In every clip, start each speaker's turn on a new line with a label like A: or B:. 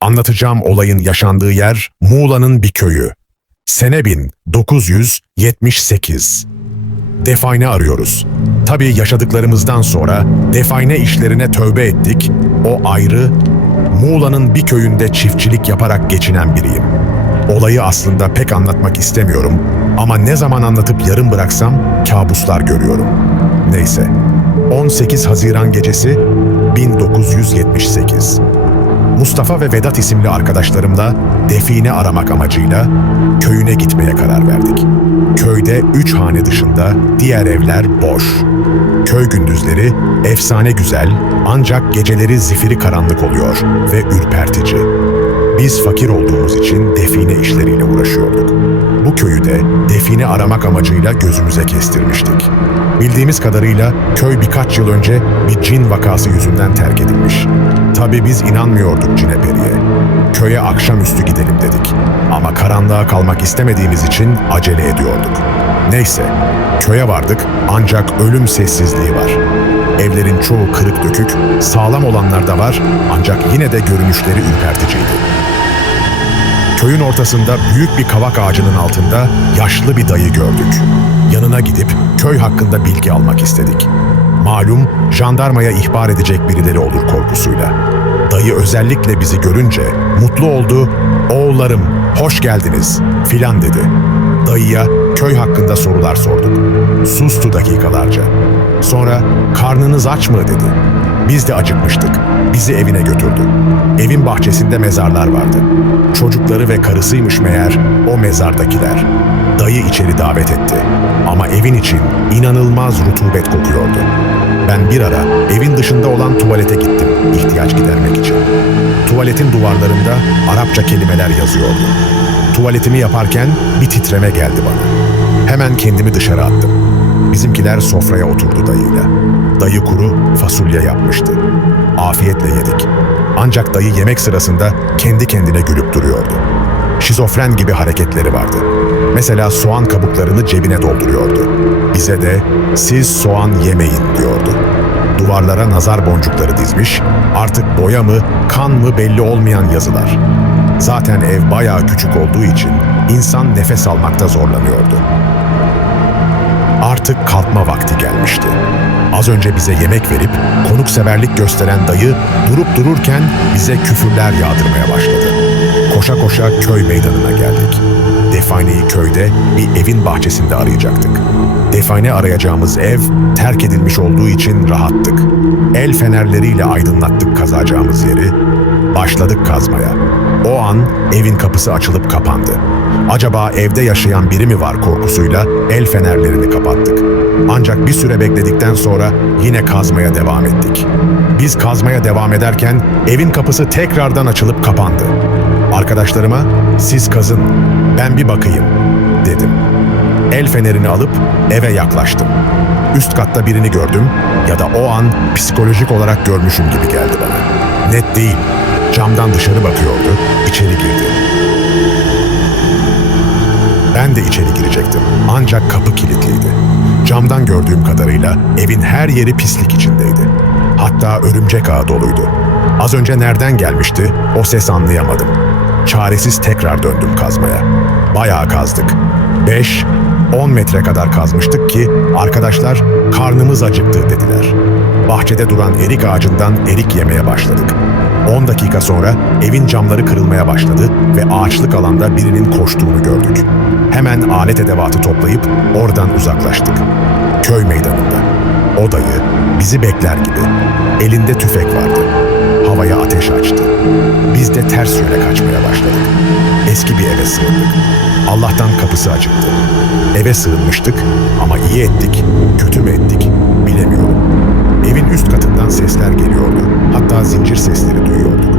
A: Anlatacağım olayın yaşandığı yer Muğla'nın bir köyü. Sene 1978. Define arıyoruz. Tabii yaşadıklarımızdan sonra define işlerine tövbe ettik. O ayrı, Muğla'nın bir köyünde çiftçilik yaparak geçinen biriyim. Olayı aslında pek anlatmak istemiyorum ama ne zaman anlatıp yarım bıraksam kabuslar görüyorum. Neyse. 18 Haziran gecesi 1978. Mustafa ve Vedat isimli arkadaşlarımla define aramak amacıyla köyüne gitmeye karar verdik. Köyde üç hane dışında diğer evler boş. Köy gündüzleri efsane güzel ancak geceleri zifiri karanlık oluyor ve ürpertici. Biz fakir olduğumuz için define işleriyle uğraşıyorduk. Bu köyü de define aramak amacıyla gözümüze kestirmiştik. Bildiğimiz kadarıyla köy birkaç yıl önce bir cin vakası yüzünden terk edilmiş. Tabii biz inanmıyorduk cine periye. Köye akşamüstü gidelim dedik. Ama karanlığa kalmak istemediğimiz için acele ediyorduk. Neyse, köye vardık ancak ölüm sessizliği var. Evlerin çoğu kırık dökük, sağlam olanlar da var ancak yine de görünüşleri ürperticiydi. Köyün ortasında büyük bir kavak ağacının altında yaşlı bir dayı gördük. Yanına gidip köy hakkında bilgi almak istedik. Malum jandarmaya ihbar edecek birileri olur korkusuyla. Dayı özellikle bizi görünce mutlu oldu, oğullarım hoş geldiniz filan dedi. Dayıya köy hakkında sorular sorduk. Sustu dakikalarca. Sonra karnınız aç mı dedi. Biz de acıkmıştık. Bizi evine götürdü. Evin bahçesinde mezarlar vardı. Çocukları ve karısıymış meğer o mezardakiler. Dayı içeri davet etti. Ama evin için inanılmaz rutubet kokuyordu. Ben bir ara evin dışında olan tuvalete gittim ihtiyaç gidermek için. Tuvaletin duvarlarında Arapça kelimeler yazıyordu. Tuvaletimi yaparken bir titreme geldi bana. Hemen kendimi dışarı attım. Bizimkiler sofraya oturdu dayıyla. Dayı kuru fasulye yapmıştı. Afiyetle yedik. Ancak dayı yemek sırasında kendi kendine gülüp duruyordu. Şizofren gibi hareketleri vardı. Mesela soğan kabuklarını cebine dolduruyordu. Bize de siz soğan yemeyin diyordu. Duvarlara nazar boncukları dizmiş, artık boya mı, kan mı belli olmayan yazılar. Zaten ev bayağı küçük olduğu için insan nefes almakta zorlanıyordu. Artık kalkma vakti gelmişti. Az önce bize yemek verip konukseverlik gösteren dayı durup dururken bize küfürler yağdırmaya başladı. Koşa koşa köy meydanına geldik. Define'yi köyde bir evin bahçesinde arayacaktık. Define arayacağımız ev terk edilmiş olduğu için rahattık. El fenerleriyle aydınlattık kazacağımız yeri. Başladık kazmaya. O an evin kapısı açılıp kapandı. Acaba evde yaşayan biri mi var korkusuyla el fenerlerini kapattık. Ancak bir süre bekledikten sonra yine kazmaya devam ettik. Biz kazmaya devam ederken evin kapısı tekrardan açılıp kapandı. Arkadaşlarıma siz kazın, ben bir bakayım dedim. El fenerini alıp eve yaklaştım. Üst katta birini gördüm ya da o an psikolojik olarak görmüşüm gibi geldi bana. Net değil. Camdan dışarı bakıyordu, içeri girdi. Ben de içeri girecektim. Ancak kapı kilitliydi. Camdan gördüğüm kadarıyla evin her yeri pislik içindeydi. Hatta örümcek ağı doluydu. Az önce nereden gelmişti o ses anlayamadım. Çaresiz tekrar döndüm kazmaya. Bayağı kazdık. 5, 10 metre kadar kazmıştık ki arkadaşlar karnımız acıktı dediler. Bahçede duran erik ağacından erik yemeye başladık. 10 dakika sonra evin camları kırılmaya başladı ve ağaçlık alanda birinin koştuğunu gördük. Hemen alet edevatı toplayıp oradan uzaklaştık. Köy meydanında. O dayı bizi bekler gibi. Elinde tüfek vardı. Havaya ateş açtı. Biz de ters yöne kaçmaya başladık. Eski bir eve sığındık. Allah'tan kapısı acıktı. Eve sığınmıştık ama iyi ettik, kötü mü ettik bilemiyorum. Evin üst katından sesler geliyordu. Hatta zincir sesleri duyuyorduk.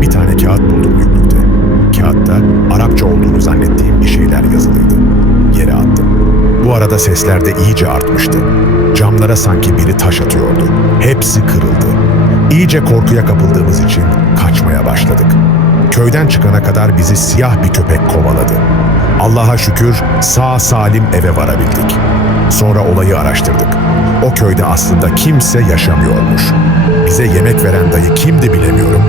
A: Bir tane kağıt buldum yüklükte. Kağıtta Arapça olduğunu zannettiğim bir şeyler yazılıydı. Yere attım. Bu arada sesler de iyice artmıştı. Camlara sanki biri taş atıyordu. Hepsi kırıldı. İyice korkuya kapıldığımız için kaçmaya başladık. Köyden çıkana kadar bizi siyah bir köpek kovaladı. Allah'a şükür sağ salim eve varabildik. Sonra olayı araştırdık. O köyde aslında kimse yaşamıyormuş. Bize yemek veren dayı kimdi bilemiyorum.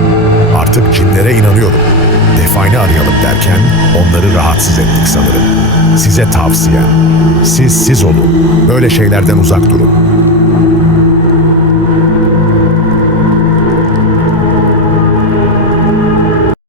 A: Artık cinlere inanıyorum. Define arayalım derken onları rahatsız ettik sanırım. Size tavsiyem. Siz siz olun. Böyle şeylerden uzak durun.